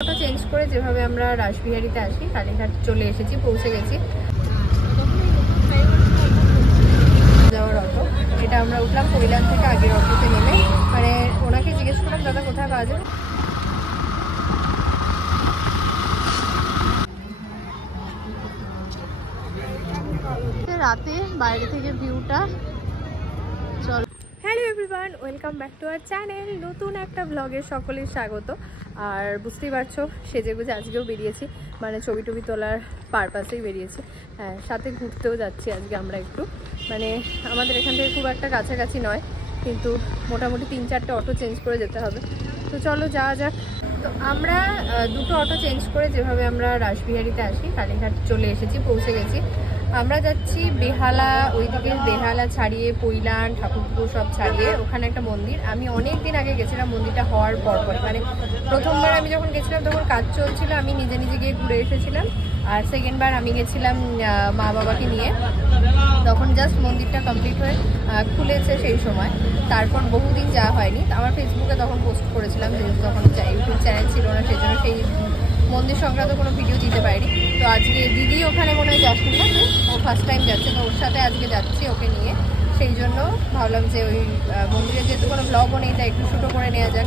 Auto change করে যেভাবে আমরা রাসবিহারিতে আসি, কালীঘাট চলে এসেছি, পৌঁছে গেছি। যাওয়ার অটো এটা আমরা উঠলাম কৈলান থেকে, আগের অটোতে নেমে। মানে ওনাকে জিজ্ঞেস করলাম দাদা কোথায় পাওয়া যাবে। রাতে বাইরে থেকে ভিউটা। চল, hello everyone, welcome back to our channel. নতুন একটা ব্লগে সকলের স্বাগত। আর বুঝতেই পারছো সেজেগুজে আজকেও বেরিয়েছি, মানে ছবি টবি তোলার পারপাসেই বেরিয়েছি। হ্যাঁ, সাথে ঘুরতেও যাচ্ছি আজকে আমরা একটু। মানে আমাদের এখান থেকে খুব একটা কাছাকাছি নয়, কিন্তু মোটামুটি 3-4টে অটো চেঞ্জ করে যেতে হবে। তো চলো যাওয়া যাক। তো আমরা দুটো অটো চেঞ্জ করে যেভাবে আমরা রাসবিহারিতে আসি, কালীঘাট চলে এসেছি, পৌঁছে গেছি। আমরা যাচ্ছি বেহালা, ওইদিকে বেহালা ছাড়িয়ে পৈলান, ঠাকুরপুকুর সব ছাড়িয়ে ওখানে একটা মন্দির। আমি অনেক দিন আগে গেছিলাম মন্দিরটা হওয়ার পরপরই, মানে প্রথমবার আমি যখন গেছিলাম তখন কাজ চলছিল, আমি নিজে নিজে গিয়ে ঘুরে এসেছিলাম। আর সেকেন্ডবার আমি গেছিলাম মা বাবাকে নিয়ে, তখন জাস্ট মন্দিরটা কমপ্লিট হয়ে খুলেছে সেই সময়। তারপর বহুদিন যাওয়া হয়নি। আমার ফেসবুকে তখন পোস্ট করেছিলাম, যেহেতু তখন ইউটিউব চ্যানেল ছিল না, সেই জন্য সেই মন্দির সংক্রান্ত কোনো ভিডিও দিতে পারিনি। তো আজকে দিদি ওখানে মনে হয় যাচ্ছিল না, ও ফার্স্ট টাইম যাচ্ছে, তো ওর সাথে আজকে যাচ্ছি ওকে নিয়ে। সেই জন্য ভাবলাম যে ওই মন্দিরে যেহেতু কোনো ব্লগও নেই, তাই একটু শ্যুটও করে নেওয়া যাক,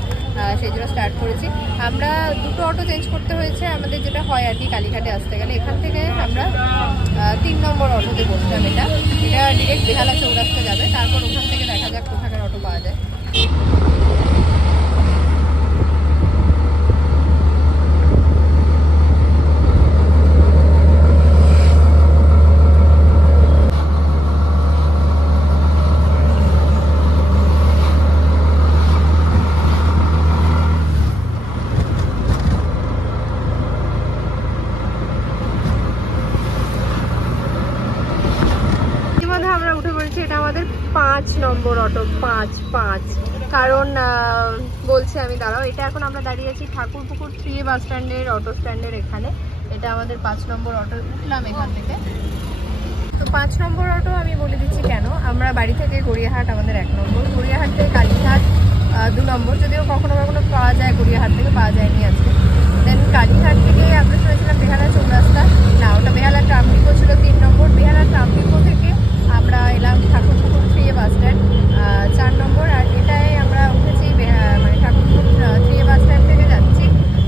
সেই জন্য স্টার্ট করেছি। আমরা দুটো অটো চেঞ্জ করতে হয়েছে আমাদের, যেটা হয় আর কি কালীঘাটে আসতে গেলে। এখান থেকে আমরা 3 নম্বর অটোতে বসলাম। এটা ডিরেক্ট বেহালা চৌরাস্তা যাবে, তারপর ওখান থেকে দেখা যাক কোথাকার অটো পাওয়া যায়। আমরা উঠে পড়েছি, এটা আমাদের 5 নম্বর অটো, 5 কারণ বলছি আমি, দাঁড়াও। এটা এখন আমরা দাঁড়িয়ে আছি ঠাকুরপুকুর 3 বাস স্ট্যান্ডের অটো স্ট্যান্ডের এখানে। এটা আমাদের 5 নম্বর অটো, উঠলাম এখান থেকে। তো 5 নম্বর অটো আমি বলে দিচ্ছি কেন। আমরা বাড়ি থেকে গড়িয়াহাট আমাদের 1 নম্বর, গড়িয়াহাট থেকে কালীঘাট 2 নম্বর, যদিও কখনো কখনো পাওয়া যায়, গড়িয়াহাট থেকে পাওয়া যায়নি আজকে। দেন কালীঘাট থেকে আমরা শুনেছিলাম বেহালা চৌরাস্তা, না ওটা বেহালা ট্রাম ডিপো ছিল 3 নম্বর। বেহালা ট্রাম ডিপো থেকে আমরা এলাম ঠাকুরপুকুর 3 বাস স্ট্যান্ড 4 নম্বর। আর এটাই আমরা উঠেছি মানে ঠাকুরপুকুর 3 বাস স্ট্যান্ড থেকে যাচ্ছি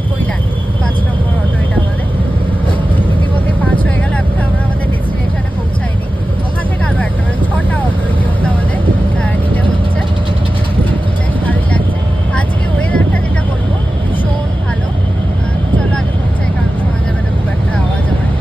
কৈলান, 5 নম্বর অটো এটা আমাদের। ইতিমধ্যে 5 হয়ে গেল, এখন আমরা আমাদের ডেস্টিনেশনে পৌঁছাইনি। ওখান থেকে আরও একটা, মানে 6টা অটো ইতিমধ্যে আমাদের নিতে হচ্ছে। ভালোই লাগছে আজকে ওয়েদারটা, যেটা বলবো ভীষণ ভালো। চলো আগে পৌঁছাই, কারণ সময় যাবে না, খুব একটা আওয়াজ আমার।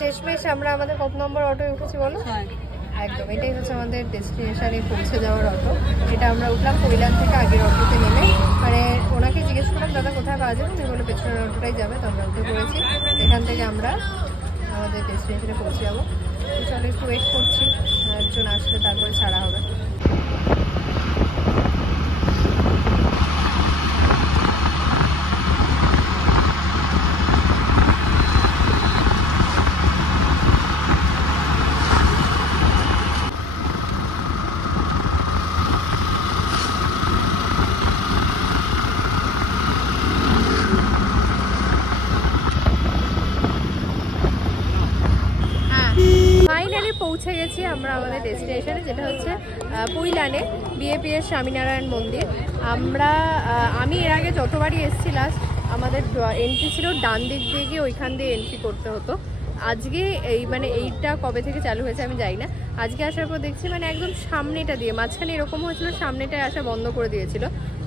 শেষমেশ আমরা আমাদের কত নম্বর অটোয় উঠেছি বলো? একদম, এটাই হচ্ছে আমাদের ডেস্টিনেশনে পৌঁছে যাওয়ার অটো। এটা আমরা উঠলাম কৈলান থেকে, আগের অটোতে নেমে। মানে ওনাকে জিজ্ঞেস করলাম দাদা কোথায় পাওয়া যাবে, উনি বলে পেছনের অটোটাই যাবে। তো আমরা উঠে পড়েছি, এখান থেকে আমরা আমাদের ডেস্টিনেশনে পৌঁছে যাবো। চলো একটু ওয়েট করছি, একজন আসলে তারপরে ছাড়া হবে। ফাইনালি পৌঁছে গেছি আমরা আমাদের ডেস্টিনেশনে, যেটা হচ্ছে পৈলানে বিএপিএস স্বামীনারায়ণ মন্দির। আমি এর আগে যতবারই এসেছি লাস্ট, আমাদের এন্ট্রি ছিল ডান দিক দিয়ে গিয়ে, ওইখান দিয়ে এন্ট্রি করতে হতো। আজকে এইটা কবে থেকে চালু হয়েছে আমি জানি না। আজকে আসার পর দেখছি মানে একদম সামনেটা দিয়ে, মাঝখানে এরকম হয়েছিল সামনেটায় আসা বন্ধ করে দিয়েছিল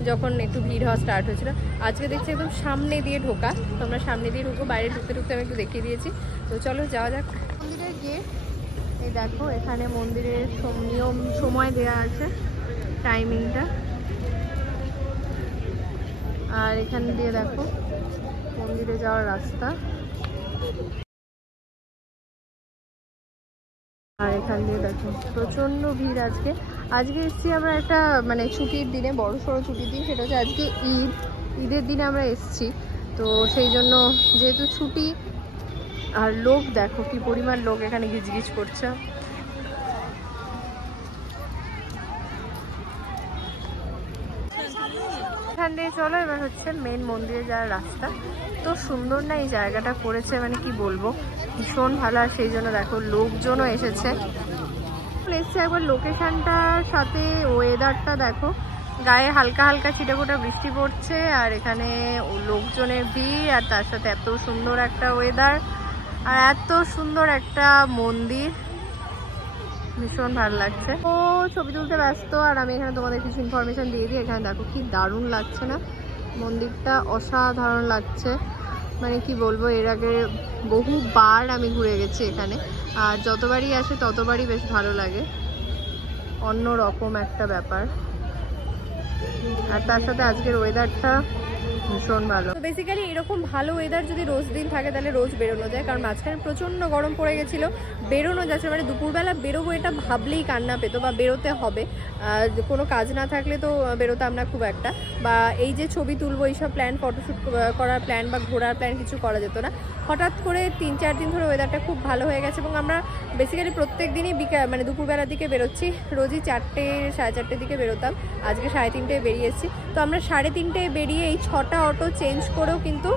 যখন একটু ভিড় হওয়া স্টার্ট হয়েছিল। আজকে দেখছি একদম সামনে দিয়ে ঢোকা। তো আমরা সামনে দিয়ে ঢুকবো, বাইরে ঢুকতে ঢুকতে আমি একটু দেখিয়ে দিয়েছি। তো চলো যাওয়া যাক। মন্দিরের গেট এই দেখো, এখানে মন্দিরের নিয়ম সময় দেওয়া আছে, টাইমিংটা। আর এখান দিয়ে দেখো মন্দিরে যাওয়ার রাস্তা। আর এখান দিয়ে দেখো প্রচণ্ড ভিড় আজকে। আজকে এসছি আমরা একটা মানে ছুটির দিনে, বড় সড়ো ছুটির দিন, সেটা হচ্ছে আজকে ঈদের দিনে আমরা এসছি। তো সেই জন্য যেহেতু ছুটি, আর লোক দেখো কি পরিমাণ লোক এখানে গিজগিজ করছে। এখান দিয়ে চলো এবার হচ্ছে মেন মন্দিরে যাওয়ার রাস্তা। তো সুন্দর না এই জায়গাটা করেছে, মানে কি বলবো, ভীষণ ভালো। আর সেই জন্য দেখো লোকজনও এসেছে। একবার লোকেশনটার সাথে ওয়েদারটা দেখো, গায়ে হালকা হালকা ছিটেফোঁটা বৃষ্টি পড়ছে, আর এখানে লোকজনের ভিড়, আর তার সাথে এত সুন্দর একটা ওয়েদার আর এত সুন্দর একটা মন্দির, ভীষণ ভালো লাগছে। ও ছবি তুলতে ব্যস্ত, আর আমি এখানে তোমাদের কিছু ইনফরমেশন দিয়ে দিই। এখানে দেখো কি দারুণ লাগছে না মন্দিরটা, অসাধারণ লাগছে। মানে কি বলবো, এর আগে বহুবার আমি ঘুরে গেছি এখানে, আর যতবারই আসে ততবারই বেশ ভালো লাগে, অন্য রকম একটা ব্যাপার। আর তার সাথে আজকের ওয়েদারটা ভীষণ ভালো। তো বেসিক্যালি এরকম ভালো ওয়েদার যদি রোজ দিন থাকে তাহলে রোজ বেরোনো যায়, কারণ মাঝখানে প্রচণ্ড গরম পড়ে গেছিলো, বেরোনো যাচ্ছে মানে দুপুরবেলা বেরোবো এটা ভাবলেই কান্না পেতো, বা বেরোতে হবে, কোনো কাজ না থাকলে তো বেরোতাম না খুব একটা, বা এই যে ছবি তুলবো এইসব প্ল্যান, ফটোশ্যুট করার প্ল্যান বা ঘোরার প্ল্যান কিছু করা যেত না। হঠাৎ করে 3-4 দিন ধরে ওয়েদারটা খুব ভালো হয়ে গেছে, এবং আমরা বেসিক্যালি প্রত্যেক দিনই মানে দুপুরবেলার দিকে বেরোচ্ছি। রোজই 4টে 4:30 দিকে বেরোতাম, আজকে 3:30টায় বেরিয়েছি। তো আমরা 3:30টায় বেরিয়ে এই 6টা অটো চেঞ্জ করেও কিন্তু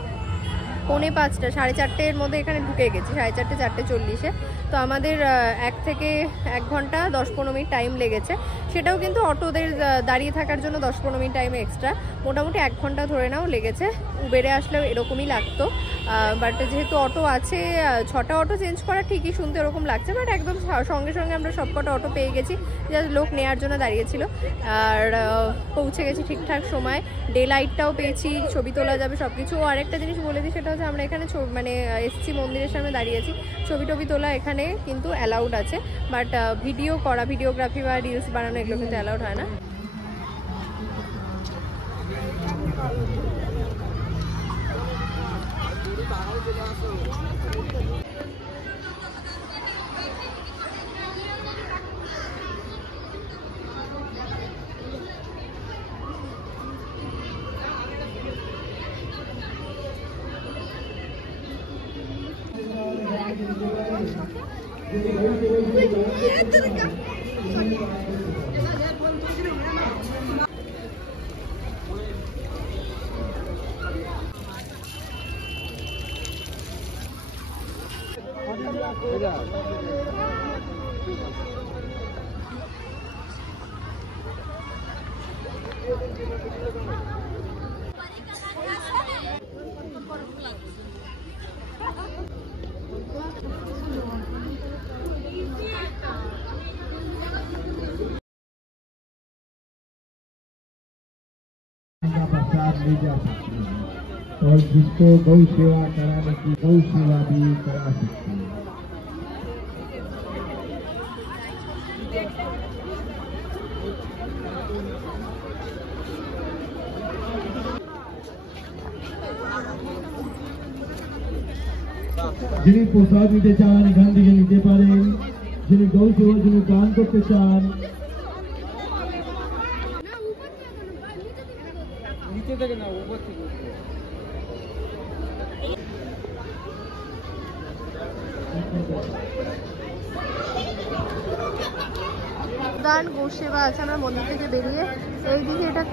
4:45 4:30-এর মধ্যে এখানে ঢুকে গেছি, 4:30 4:40-এ। তো আমাদের 1 থেকে 1 ঘন্টা 10-15 মিনিট টাইম লেগেছে, সেটাও কিন্তু অটোদের দাঁড়িয়ে থাকার জন্য 10-15 মিনিট টাইম এক্সট্রা, মোটামুটি 1 ঘন্টা ধরে নাও লেগেছে। উবেরে আসলেও এরকমই লাগতো, বাট যেহেতু অটো আছে, 6টা অটো চেঞ্জ করা ঠিকই শুনতে এরকম লাগছে, বাট একদম সঙ্গে সঙ্গে আমরা সবকটা অটো পেয়ে গেছি, যা লোক নেওয়ার জন্য দাঁড়িয়েছিল। আর পৌঁছে গেছি ঠিকঠাক সময়, ডে লাইটটাও পেয়েছি, ছবি তোলা যাবে সব কিছু। ও আরেকটা জিনিস বলে দিই, সেটা হচ্ছে আমরা এখানে মানে এসছি মন্দিরের সামনে দাঁড়িয়েছি, ছবি টবি তোলা এখানে কিন্তু অ্যালাউড আছে, বাট ভিডিও করা, ভিডিওগ্রাফি বা রিলস বানানো এগুলো কিন্তু অ্যালাউড হয় না। प्रसाद ले जा सकते हैं, और जिसको गौ सेवा कराने की गौ सेवा भी करा सकते हैं। যিনি প্রসাদ নিতে চান এখান থেকে নিতে পারেন, যিনি গৌ সেবার জন্য দান করতে চান নিচে থেকে না উপর থেকে। দান গৌসেবা আছে। আমরা মন্দির থেকে বেরিয়ে এইদিকে এটা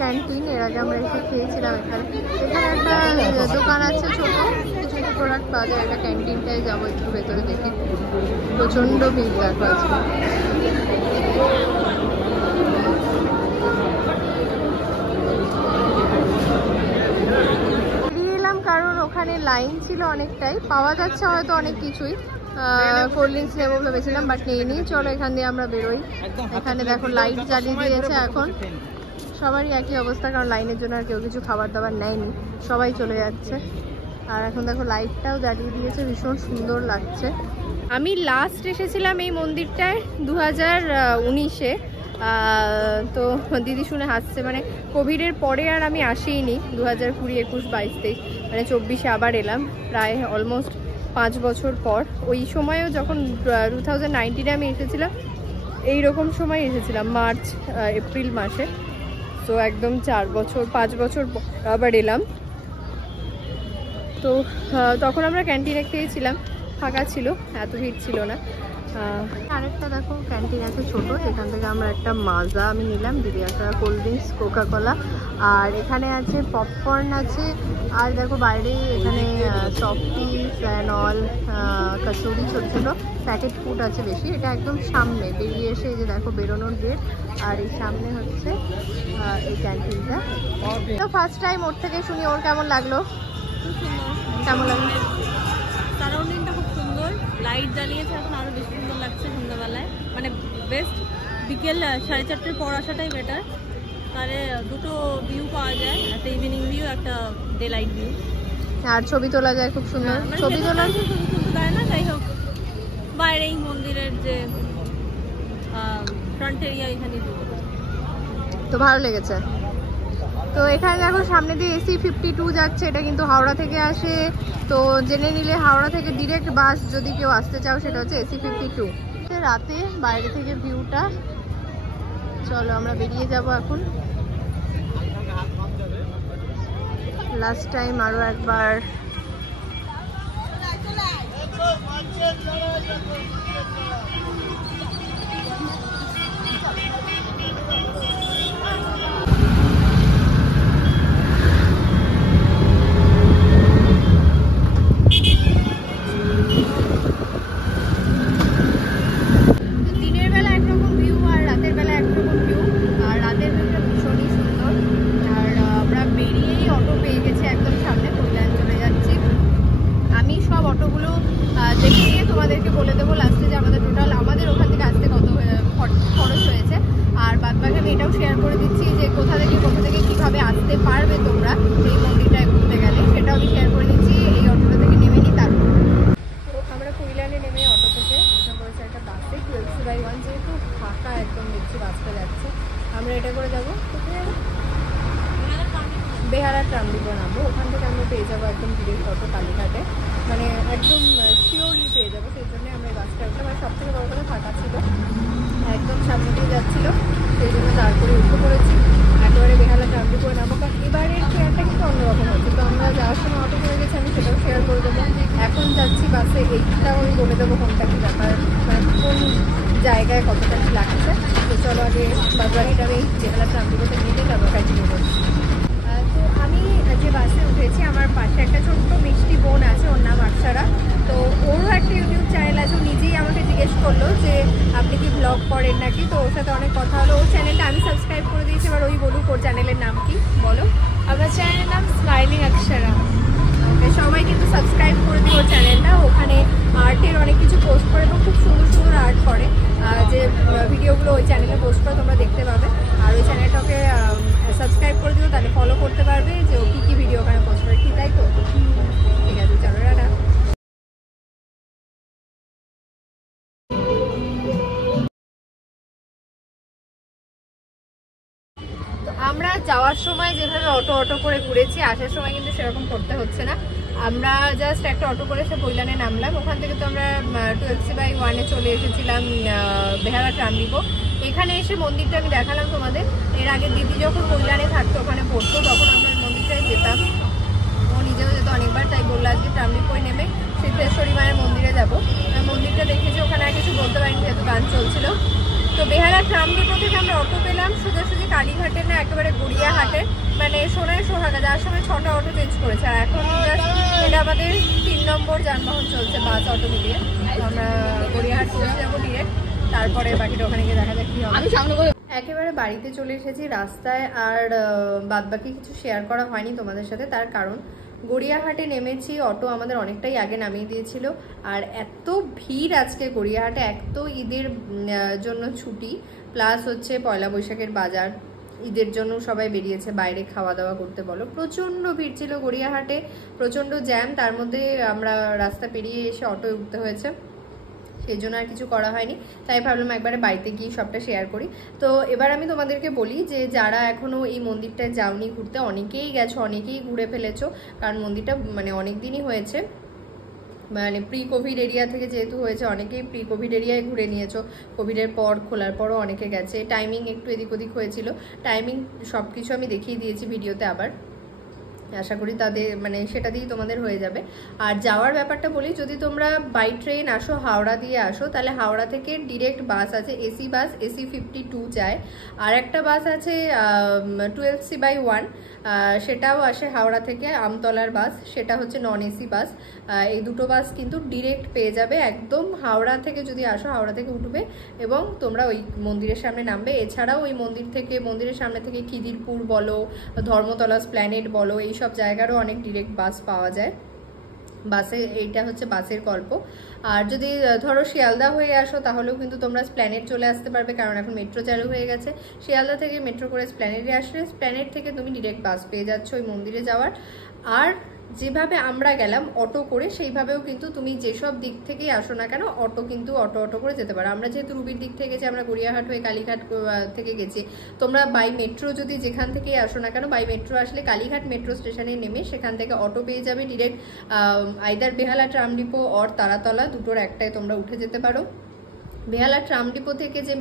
ক্যান্টিন, এর আগে আমরা এসে খেয়েছিলাম এখানে। এখানে একটা দোকান আছে ছোট, কিছু কিছু প্রোডাক্ট পাওয়া যায়। এটা ক্যান্টিনটাই যাবো একটু ভেতরে দেখি। প্রচণ্ড ভিড় দেখো আজকে। বেরিয়ে এলাম কারণ ওখানে লাইন ছিল অনেকটাই, পাওয়া যাচ্ছে হয়তো অনেক কিছুই। কোল্ড ড্রিঙ্কস নেবো ভেবেছিলাম, বাট নিয়ে চলো এখান দিয়ে আমরা বেরোই। এখানে দেখো লাইট জ্বালিয়ে দিয়েছে এখন, সবারই একই অবস্থা, কারণ লাইনের জন্য আর কেউ কিছু খাবার দাবার নেয়নি, সবাই চলে যাচ্ছে। আর এখন দেখো লাইটটাও জ্বালিয়ে দিয়েছে, ভীষণ সুন্দর লাগছে। আমি লাস্ট এসেছিলাম এই মন্দিরটায় 2019-এ, তো দিদি শুনে হাসছে, মানে কোভিডের পরে আর আমি আসিনি। 2020, 21, 22, 23 মানে 24-এ আবার এলাম, প্রায় অলমোস্ট 5 বছর পর। ওই সময়ও যখন 2019-এ আমি এসেছিলাম, এইরকম সময় এসেছিলাম মার্চ এপ্রিল মাসে। তো একদম 5 বছর আবার এলাম। তো তখন আমরা ক্যান্টিনে খেয়েছিলাম, ফাঁকা ছিল, এত ভিড় ছিল না। আরেকটা দেখো ক্যান্টিন আছে ছোট, এখান থেকে আমরা একটা মাজা আমি নিলাম, দিদি একটা কোল্ড ড্রিঙ্কস, কোকা কোলা, আর এখানে আছে পপকর্ন আছে, আর দেখো বাইরে এখানে সফটিস অ্যান্ড অল কচুরি, ছোট ছোট প্যাকেট ফুড আছে বেশি। এটা একদম সামনে বেরিয়ে এসে এই যে দেখো বেরোনোর গেট, আর এই সামনে হচ্ছে এই ক্যান্টিনটা। তো ফার্স্ট টাইম ওর থেকে শুনি ওর কেমন লাগলো। কেমন লাগলো? সারাউন্ডিংটা খুব সুন্দর, লাইট জ্বালিয়েছে, এখন আরো বেশি সুন্দর লাগছে সন্ধ্যাবেলায়। মানে বেস্ট বিকেল 4:30 পর আসাটাই বেটার, তাহলে দুটো ভিউ পাওয়া যায়, একটা ইভিনিং ভিউ, একটা ডে লাইট ভিউ, আর ছবি তোলা যায় খুব সুন্দর। ছবি তোলার ছবি তুলতে পারে না, যাই হোক বাইরেই মন্দিরের যে ফ্রন্ট এরিয়া এখানে তো ভালো লেগেছে। তো এখানে দেখো সামনে দিয়ে AC52 যাচ্ছে, এটা কিন্তু হাওড়া থেকে আসে। তো জেনে নিলে হাওড়া থেকে ডিরেক্ট বাস যদি কেউ আসতে চাও সেটা হচ্ছে AC52। রাতে বাইরে থেকে ভিউটা, চলো আমরা বেরিয়ে যাব এখন। লাস্ট টাইম আরো একবার বেহালা ট্রামডিপো নামবো, ওখান থেকে আমরা পেয়ে যাবো একদম ডিরেক্ট অটো কালীঘাটে, মানে একদম শিওরলি পেয়ে যাবো। সেই জন্যই আমরা এই বাসটা উঠলাম, আর সব থেকে বড় কথা ফাঁকা ছিল, একদম সামনে দিয়ে যাচ্ছিলো, সেই জন্য তারপরে উঠে পড়েছি একেবারে বেহালা ট্রামডিপো নামবো। কারণ এবারের ফেয়ারটা কিন্তু অন্যরকম হচ্ছে। তো আমরা যাওয়ার সময় অটো করে গেছি, আমি সেটাও শেয়ার করে দেবো। এখন যাচ্ছি বাসে, এইটাও আমি বলে দেবো কোনটা কি ব্যাপার, মানে কোন জায়গায় কতটা কি লাগছে। তো চলো আগে বাসবাড়িটা আমি বেহালা ট্রামডিপোতে নিয়ে তারপর কন্টিনিউ করছি। তো আমি যে বাসে উঠেছি, আমার পাশে একটা ছোট্ট মিষ্টি বোন আছে, ওর নাম আকসারা। তো ওরও একটা ইউটিউব চ্যানেল আছে, ও নিজেই আমাকে জিজ্ঞেস করলো যে আপনি কি ব্লগ করেন নাকি। তো ওর সাথে অনেক কথা হলো, ওর চ্যানেলটা আমি সাবস্ক্রাইব করে দিয়েছি। এবার ওই বলুক ওর চ্যানেলের নাম কি, বলো। আমার চ্যানেলের নাম স্মাইলিং আকসারা। সবাই কিন্তু সাবস্ক্রাইব করে দিই ওর চ্যানেলটা, ওখানে আর্টের অনেক কিছু পোস্ট করে এবং খুব সুন্দর সুন্দর আর্ট করে, যে ভিডিওগুলো ওই চ্যানেলে পোস্ট করে তোমরা দেখতে পাবে। আর ওই চ্যানেলটাকে সাবস্ক্রাইব করে দিও, তাহলে ফলো করতে পারবে যে ও কী কী ভিডিও ওখানে পোস্ট করে, ঠিক তাই তো? ঠিক আছে, চলো টাটা। আমরা যাওয়ার সময় যেভাবে অটো করে ঘুরেছি, আসার সময় কিন্তু সেরকম করতে হচ্ছে না। আমরা জাস্ট একটা অটো করে সে পৈলানে নামলাম, ওখান থেকে তো আমরা 12C/1-এ চলে এসেছিলাম বেহালা ট্রামডিপো। এখানে এসে মন্দিরটা আমি দেখালাম তোমাদের। এর আগে দিদি যখন পৈলানে থাকতো, ওখানে পড়তো, তখন আমরা মন্দিরটায় যেতাম, ও নিজেও যেত অনেকবার। তাই বললো আজকে ট্রামডিপোয় নেমে সিদ্ধেশ্বরী মায়ের মন্দিরে যাবো। মন্দিরটা দেখেছি, ওখানে আর কিছু বলতে পারিনি যেহেতু গান চলছিল। তো বেহালা ট্রামডিপো থেকে আমরা অটো পেলাম সোজাসুজি কালীঘাটে না, একেবারে গড়িয়াহাটে, মানে সোনায় সোহাগা। যার সময় 6টা অটো চেঞ্জ করেছে, আর এখন এটা আমাদের 3 নম্বর যানবাহন চলছে, বাস অটো মিলিয়ে। তো আমরা গড়িয়াহাট পৌঁছে যাবো ডিরেক্ট, তারপরে বাকিটা ওখানে গিয়ে দেখা যাক কি হবে। একেবারে বাড়িতে চলে এসেছি রাস্তায়, আর বাদবাকি কিছু শেয়ার করা হয়নি তোমাদের সাথে। তার কারণ গড়িয়াহাটে নেমেছি, অটো আমাদের অনেকটাই আগে নামিয়ে দিয়েছিল। আর এত ভিড় আজকে গড়িয়াহাটে, এক তো ঈদের জন্য ছুটি, প্লাস হচ্ছে পয়লা বৈশাখের বাজার, ঈদের জন্য সবাই বেরিয়েছে বাইরে খাওয়া দাওয়া করতে, বলো প্রচণ্ড ভিড় ছিল গড়িয়াহাটে, প্রচণ্ড জ্যাম। তার মধ্যে আমরা রাস্তা পেরিয়ে এসে অটোয় উঠতে হয়েছে, সেই জন্য আর কিছু করা হয়নি। তাই ভাবলাম একবারে বাড়িতে গিয়ে সবটা শেয়ার করি। তো এবার আমি তোমাদেরকে বলি যে যারা এখনও এই মন্দিরটায় যাওনি ঘুরতে, অনেকেই গেছো, অনেকেই ঘুরে ফেলেছো, কারণ মন্দিরটা মানে অনেক দিনই হয়েছে। মানে প্রি কোভিড এরিয়া থেকে যেহেতু হয়েছে, অনেকেই প্রি কোভিড এরিয়ায় ঘুরে নিয়েছো, কোভিডের পর খোলার পরও অনেকে গেছে। টাইমিং একটু এদিক ওদিক হয়েছিল, টাইমিং সব কিছু আমি দেখিয়ে দিয়েছি ভিডিওতে, আবার আশা করি তাদের মানে সেটা দিয়েই তোমাদের হয়ে যাবে। আর যাওয়ার ব্যাপারটা বলি, যদি তোমরা বাই ট্রেন আসো, হাওড়া দিয়ে আসো, তাহলে হাওড়া থেকে ডিরেক্ট বাস আছে, এসি বাস এসি 52 যায়। আর একটা বাস আছে 12C/1, সেটাও আসে হাওড়া থেকে, আমতলার বাস, সেটা হচ্ছে নন এসি বাস। এই দুটো বাস কিন্তু ডিরেক্ট পেয়ে যাবে, একদম হাওড়া থেকে যদি আসো, হাওড়া থেকে উঠবে এবং তোমরা ওই মন্দিরের সামনে নামবে। এছাড়াও ওই মন্দিরের সামনে থেকে খিদিরপুর বলো, ধর্মতলা স্প্ল্যানেড বলো, এইসব জায়গারও অনেক ডিরেক্ট বাস পাওয়া যায়। বাসে এইটা হচ্ছে বাসের গল্প। আর যদি ধরো শিয়ালদা হয়ে আসো, তাহলেও কিন্তু তোমরা স্প্ল্যানেড চলে আসতে পারবে, কারণ এখন মেট্রো চালু হয়ে গেছে। শিয়ালদা থেকে মেট্রো করে স্প্ল্যানেডে আসলে স্প্ল্যানেড থেকে তুমি ডিরেক্ট বাস পেয়ে যাচ্ছ ওই মন্দিরে যাওয়ার। আর যেভাবে আমরা গেলাম অটো করে, সেইভাবেও কিন্তু তুমি যেসব দিক থেকেই আসো না কেন, অটো করে যেতে পারো। আমরা যেহেতু রুবির দিক থেকে গেছি, আমরা গড়িয়াহাট হয়ে কালীঘাট থেকে গেছি, তোমরা বাই মেট্রো যদি যেখান থেকেই আসো না কেন, বাই মেট্রো আসলে কালীঘাট মেট্রো স্টেশনে নেমে সেখান থেকে অটো পেয়ে যাবে direct, either Behala tram depot or Taratala, দুটোর একটাই তোমরা উঠে যেতে পারো। বেহালা ট্রাম ডিপো থেকে যে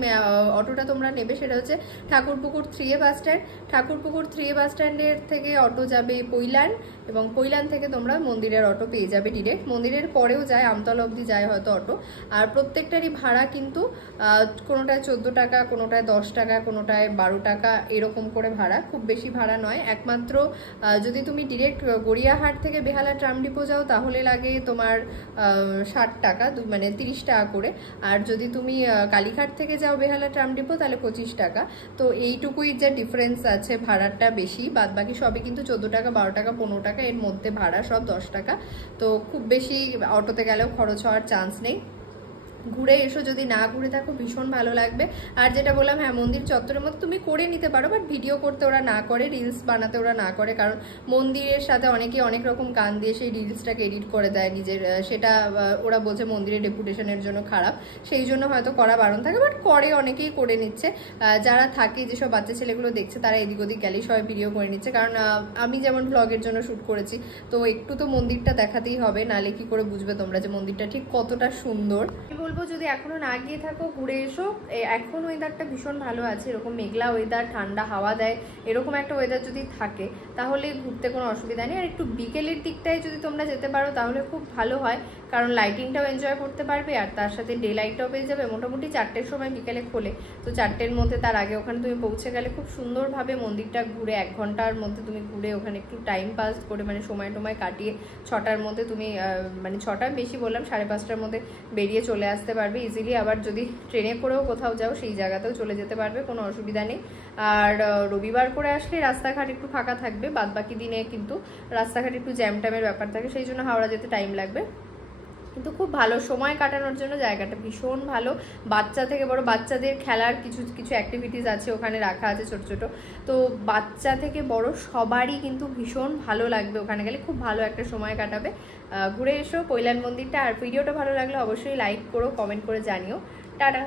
অটোটা তোমরা নেবে সেটা হচ্ছে Thakurpukur 3A bus stand. Thakurpukur 3A বাস স্ট্যান্ডের থেকে অটো যাবে পৈলান, এবং পৈলান থেকে তোমরা মন্দিরের অটো পেয়ে যাবে ডিরেক্ট। মন্দিরের পরেও যায়, আমতলা অবধি যায় হয়তো অটো। আর প্রত্যেকটারই ভাড়া কিন্তু কোনোটায় 14 টাকা, কোনোটায় 10 টাকা, কোনোটায় 12 টাকা, এরকম করে ভাড়া, খুব বেশি ভাড়া নয়। একমাত্র যদি তুমি ডিরেক্ট গড়িয়াহাট থেকে বেহালা ট্রাম ডিপো যাও, তাহলে লাগে তোমার 60 টাকা, মানে 30 টাকা করে। আর যদি তুমি কালীঘাট থেকে যাও বেহালা ট্রাম ডিপো, তাহলে 25 টাকা। তো এইটুকুই যে ডিফারেন্স আছে, ভাড়াটা বেশি, বাদ বাকি সবই কিন্তু 14 টাকা, 12 টাকা, 15 টাকা, এর মধ্যে ভাড়া সব 10 টাকা। তো খুব বেশি অটোতে গেলেও খরচ হওয়ার চান্স নেই। ঘুরে এসো, যদি না ঘুরে থাকো ভীষণ ভালো লাগবে। আর যেটা বললাম, হ্যাঁ মন্দির চত্বরের মতো তুমি করে নিতে পারো, বাট ভিডিও করতে ওরা না করে, রিলস বানাতে ওরা না করে, কারণ মন্দিরের সাথে অনেকে অনেক রকম গান দিয়ে সেই রিলসটাকে এডিট করে দেয় নিজের, সেটা ওরা বলছে মন্দিরের রেপুটেশনের জন্য খারাপ, সেই জন্য হয়তো করা বারণ থাকে, বাট করে, অনেকেই করে নিচ্ছে। যারা থাকে, যেসব বাচ্চা ছেলেগুলো দেখছে, তারা এদিক ওদিক গেলেই সবাই ভিডিও করে নিচ্ছে, কারণ আমি যেমন ব্লগের জন্য শ্যুট করেছি, তো একটু তো মন্দিরটা দেখাতেই হবে, নালে কি করে বুঝবে তোমরা যে মন্দিরটা ঠিক কতটা সুন্দর। যদি এখনো না গিয়ে থাকো, ঘুরে এসো। এখন ওয়েদারটা ভীষণ ভালো আছে, এরকম মেঘলা ওয়েদার, ঠান্ডা হাওয়া দেয়, এরকম একটা ওয়েদার যদি থাকে তাহলে ঘুরতে কোনো অসুবিধা নেই। আর একটু বিকেলের দিকটায় যদি তোমরা যেতে পারো তাহলে খুব ভালো হয়, কারণ লাইটিংটাও এনজয় করতে পারবে, আর তার সাথে ডে লাইটটাও পেয়ে যাবে। মোটামুটি 4টের সময় বিকেলে খোলে, তো 4টের মধ্যে, তার আগে ওখানে তুমি পৌঁছে গেলে খুব সুন্দরভাবে মন্দিরটা ঘুরে, 1 ঘন্টার মধ্যে তুমি ঘুরে ওখানে একটু টাইম পাস করে, মানে সময় কাটিয়ে 6টার মধ্যে তুমি, মানে 6টা বেশি বললাম, 5:30টার মধ্যে বেরিয়ে চলে আসতে পারবে ইজিলি। আবার যদি ট্রেনে করেও কোথাও যাও, সেই জায়গাতেও চলে যেতে পারবে, কোনো অসুবিধা নেই। আর রবিবার করে আসলে রাস্তাঘাট একটু ফাঁকা থাকবে, বাদ বাকি দিনে কিন্তু রাস্তাঘাট একটু জ্যাম ট্যামের ব্যাপার থাকে, সেই জন্য হাওড়া যেতে টাইম লাগবে। কিন্তু খুব ভালো সময় কাটানোর জন্য জায়গাটা ভীষণ ভালো। বাচ্চা থেকে বড়, বাচ্চাদের খেলার কিছু অ্যাক্টিভিটিস আছে ওখানে রাখা আছে ছোট ছোট, তো বাচ্চা থেকে বড় সবারই কিন্তু ভীষণ ভালো লাগবে ওখানে গেলে, খুব ভালো একটা সময় কাটাবে। ঘুরে এসো পৈলান মন্দিরটা। আর ভিডিওটা ভালো লাগলে অবশ্যই লাইক করো, কমেন্ট করে জানিও। টাটা।